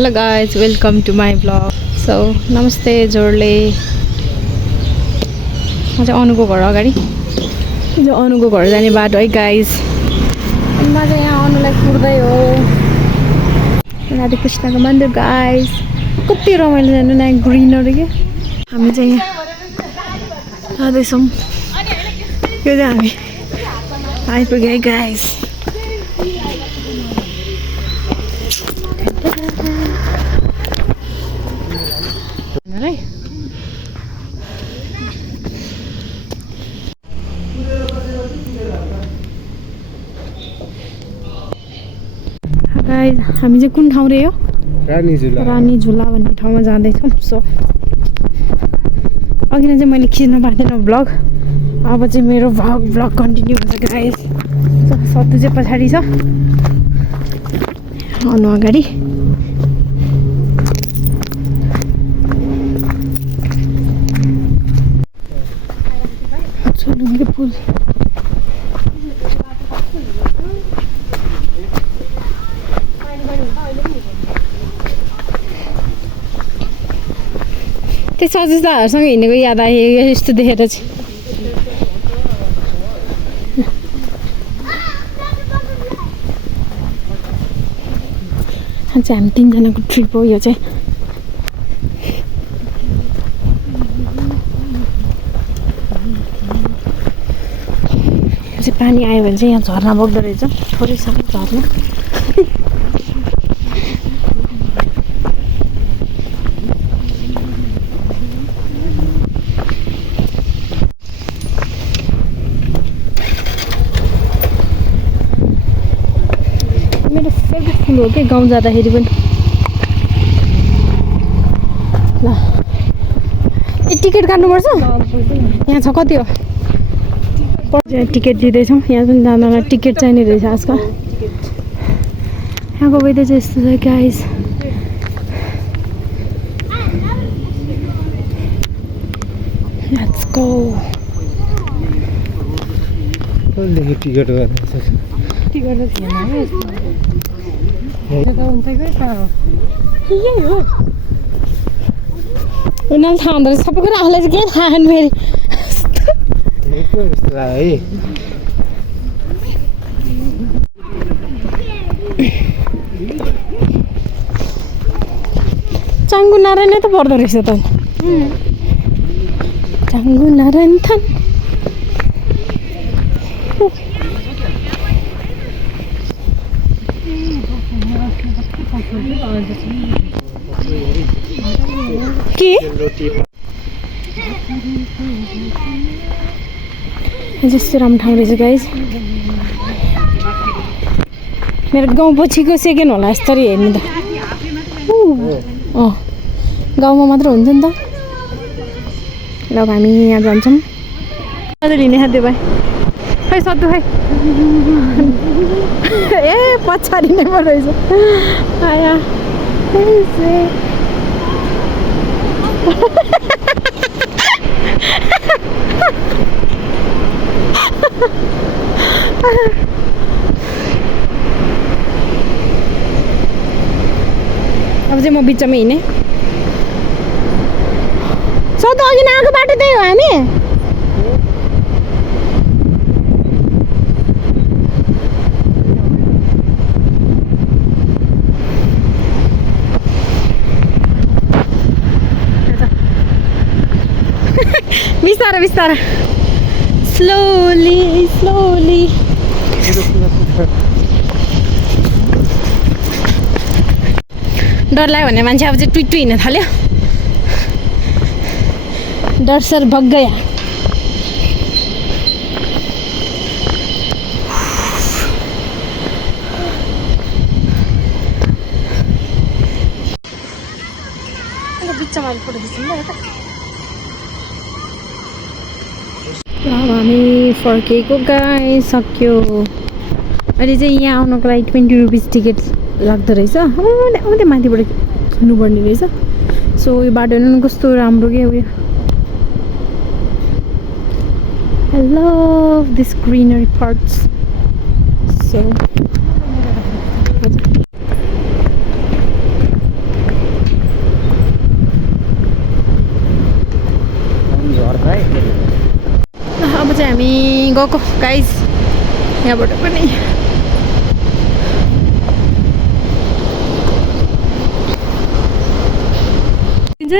Hello guys, welcome to my vlog. So namaste जोडले म चाहिँ अनुको घर अगाडि जो अनुको घर जाने बाटो है गाइस। म चाहिँ यहाँ अनुलाई कुर्दै हो राधे कृष्णको मन्दिर गाइस। कति रमाइलो जानु न ग्रिनरी के। हामी चाहिँ यहाँ जाँदैछौँ। यो चाहिँ हामी आइपुगे गाइस। गाइस हामी चाहिँ कुन ठाउँ रे हो? रानी झुला भन्ने ठाउँमा जाँदैछौँ। सो अघि नै चाहिँ मैले खिच्न पार्दैन भ्लग। अब चाहिँ मेरो भ्लग कन्टिन्यू हुन्छ गाइस। सत्तु चाहिँ पछाडि छ, अनु अगाडि। चलुङ्गे पुल त्यो सजिस्ताहरूसँग हिँडेको याद आयो यस्तो देखेर चाहिँ। हामी तीनजनाको ट्रिप हो यो चाहिँ। यो चाहिँ पानी आयो भने चाहिँ यहाँ झर्ना बग्दो रहेछ, थोरै सानो झर्ना। मेरो फेभरेट फुल हो कि गाउँ जाँदाखेरि पनि। ल ए टिकट काट्नुपर्छ यहाँ छ। कति हो? टिकट दिँदैछौँ। यहाँ पनि जाँदालाई टिकट चाहिने रहेछ आजकल। यहाँको वेदर चाहिँ यस्तो छ गाइस। Let's go. टिकट गर्नु टिकट त थिएन है यही हो। उनीहरूले थाहा हुँदो रहेछ सबै कुरा। आफूलाई चाहिँ के थाहा नि फेरि। है चाङ्गु नारायण त पर्दो रहेछ त। चाङ्गु नारायण थान। के जस्तो राम्रो ठाउँ रहेछ गाइस। मेरो गाउँ पछिको सेकेन्ड होला यस्तरी हेर्नु त। अँ गाउँमा मात्र हुन्छ नि त। ल हामी यहाँ जान्छौँ। सधैँ लिने खाद्य भाइ खै सत्तु खै। ए पछाडि नै पो रहेछ आया। अब चाहिँ म बिचमा हिँडेँ। सधैँ अघि नआएको बाटो त्यही हो हामी। बिस्तारो बिस्तारो स्लोली स्लोली। डर लाग्यो भने मान्छे अब चाहिँ टुइटु हिँड्न थाल्यो। डर सर भग गया। बिचमा फोटो खिच्नु ल। अब हामी फर्केको गाइस सक्यो। अहिले चाहिँ यहाँ आउनको लागि 20 रुपिस टिकट लाग्दो रहेछ। आउँदै माथिबाट खिच्नुपर्ने रहेछ। सो यो बाटो हेर्नु कस्तो राम्रो के उयो। I love this greenery parts. So गएको गाइस यहाँबाट पनि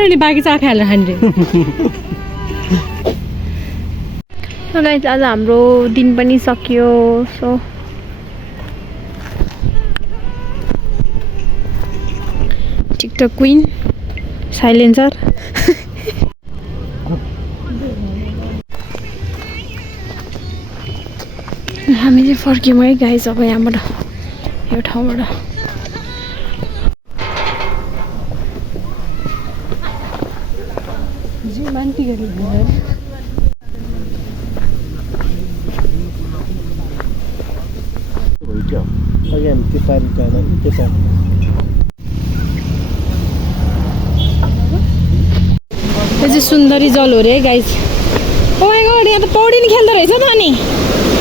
नि बाँकी चाहिँ आँखा हालेर खाने गाइस आज हाम्रो दिन पनि सकियो सो टिकटक क्वीन साइलेन्सर हामी चाहिँ फर्क्यौँ है गाइस अब यहाँबाट यो ठाउँबाट अघि हामी त्यो पारि जाँदा त्यो पारि यो चाहिँ सुन्दरी जल हो रे गाइस ओ माइ गॉड यहाँ त पौडी नि खेल्दो रहेछ त अनि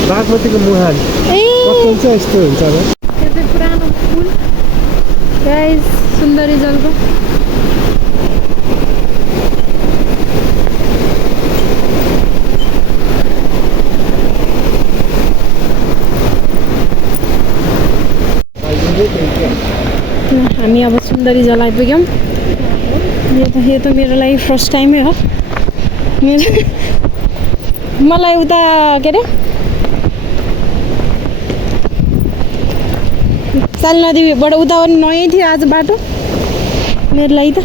बागमतीको मुहान ए कस्तो चाहिँ यस्तो हुन्छ होला यो चाहिँ पुरानो पुल गाइस सुन्दरी जलको हामी अब सुन्दरी जल आइपुग्यौँ यो त मेरो लागि फर्स्ट टाइमै हो मलाई उता के अरे साल नदीबाट उता पनि नयाँ थियो आज बाटो मेरो लागि त